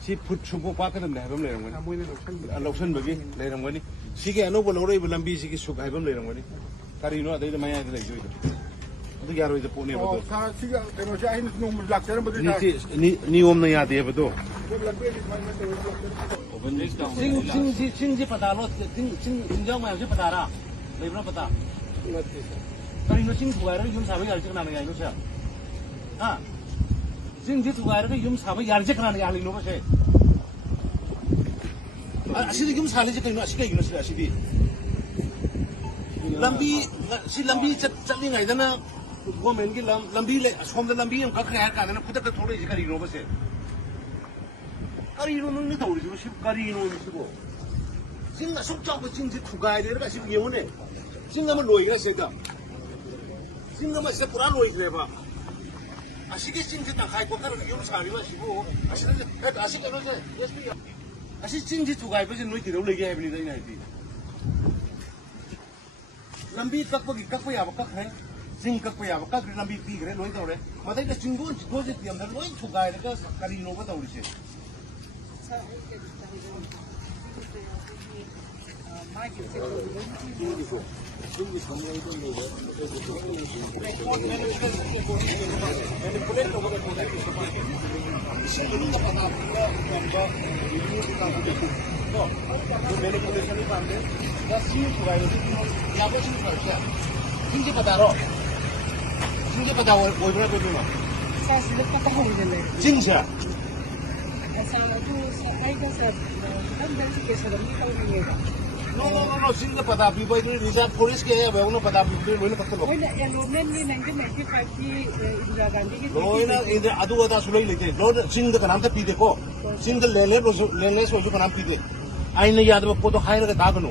Si put supo pa ka dam na habam lerang wani loksan bagi lerang wani si ke ano bolore lambi si ke suk habam lerang wani kari no adai maya de lejoi adu yaro ide pone bodo sa si ga keno ja hin no mulak ser bodo ni om na ya de bodo sing ji pata lo sing jang ma ji pata ra le bra pata kari no sing thuai ra yum sa ba yar chik na na no sa ha sing ji thuai ra yum sa ba yar chik na na ya li no ba se asidi yum sa le ji kai no asidi no asidi lambi si lambi chat ni ngai da na government ki lambi le som da lambi am ka kha ka na kuta ka thore ji kari no ba se kari no ni da uri si kari no ni si bo sing na sok chau ba sing ji thugai de ra si yemu ne sing na ma loi ga se da sing na ma se pura loi gre ba asige sing ji ta khai ko ka yum sa ri ba si bo asige no se yes pi asige sing ji thugai ba ji noi ti ro le ge ha bi ni dai nai ti lambi kakpa ya ba kak hai sing kakpa ya ba kak lambi pi gre loi tore madai da chinggon ko je tiam da loi thugai da kari no ba tauri se Singji pataro, singji patawo, boy berapa tu nak? Saya sudah patah ni je. Singja. Asal itu saya kan dari sikit sebelum kita ni. No, singja patapi boy ni Rizal Police ke ya, baru na patapi tu loy na patalo. Oh, yang lumen ni nanti nanti pagi Indira Gandhi ki. Loy na ini adu ada sulai lete. Loy singja kan namta pi deko. Singja lele soju kan nam pi de. Aine yad ba ko to khair ka dagno.